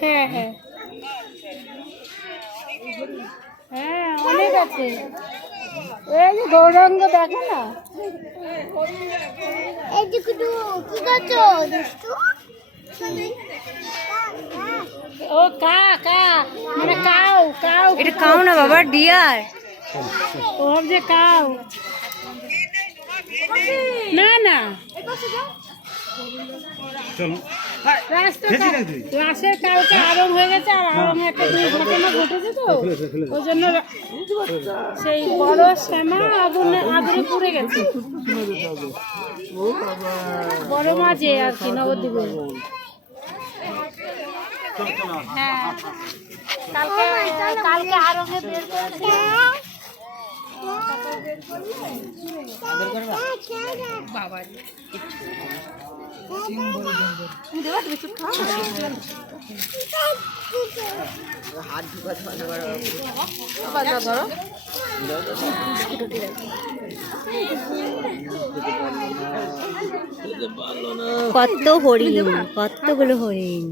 হ্যাঁ হ্যাঁ হ্যাঁ, অনেক আছে। এই যে গৌরাঙ্গ দেখো না, এই যে কি করছো দুষ্টু? ও কা কা মানে কাউ কাউ, এটা কাউ না বাবা, ডিয়ার। ওর যে কাউ না না রাশের কাউকে আরম হয়ে গেছে, আর আরমে একটা দুর্ঘটনা ঘটেছে, তো ওই জন্য সেই বড় শ্যামা আগুনে পুড়ে গেছে। বড় মাঝে আর কি নবদ্বীপে। হ্যাঁ, কালকে কালকে আরমে বের করেছে। বাবা কত হরিণ, কতগুলো হরিণ।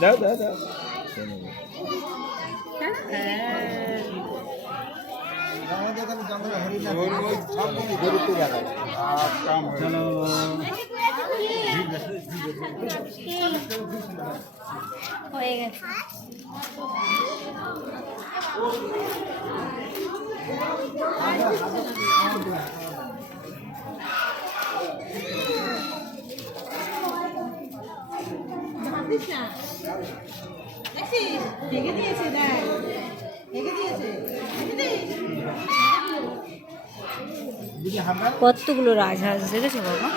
দাও দাও দাও। হয়ে গেছে। কতগুলো রাজহাঁস দেখেছো বাবা?